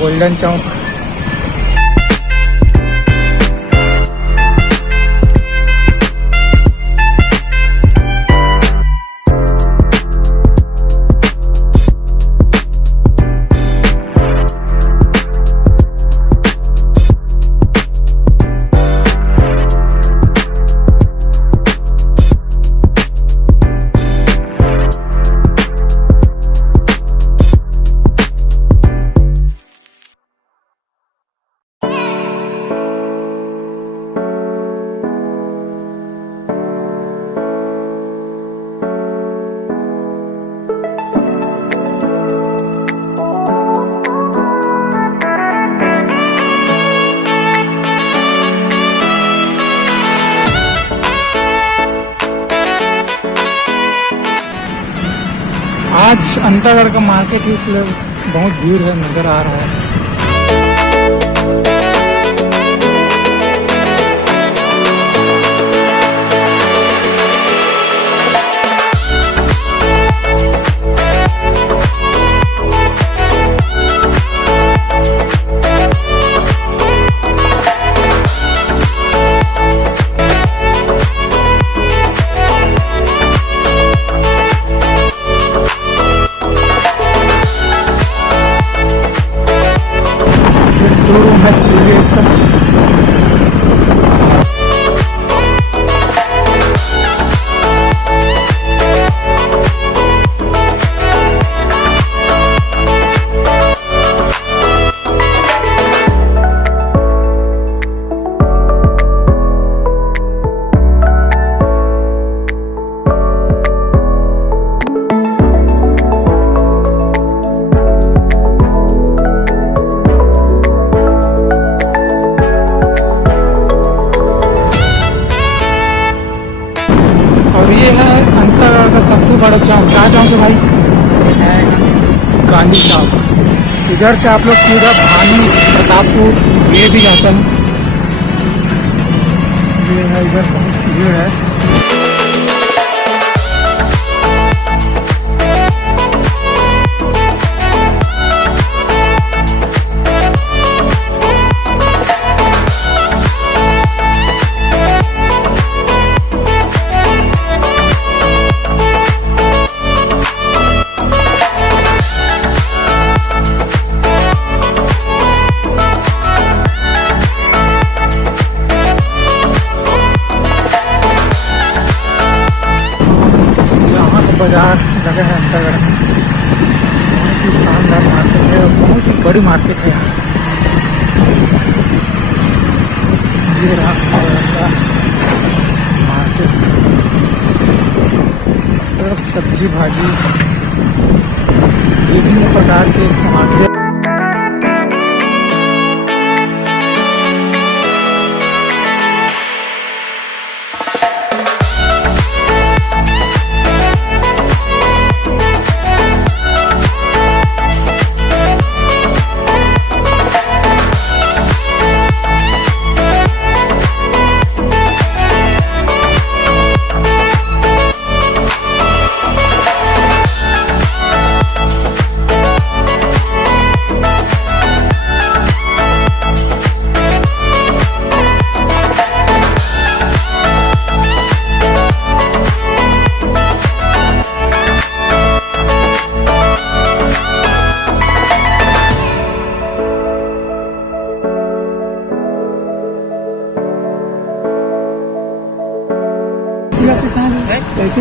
Golden चौक। आज अंतागढ़ का market ही इसलिए बहुत भीड़ है, नज़र आ रहा है। शोरूम है टीवीएस का। और ये है अंतागढ़ का सबसे बड़ा चौक। कहाँ चौक है भाई? गांधी चौक। इधर से आप लोग सीधा भानी प्रतापपुर ये भी जाते हैं। ये है, इधर बहुत भीड़ है। बाजार लगा है अंतागढ़। बहुत ही शानदार मार्केट है और बहुत ही बड़ी मार्केट है। ये रहा मार्केट, सब सब्जी भाजी विभिन्न प्रकार के सामान।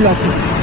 हाफिज़।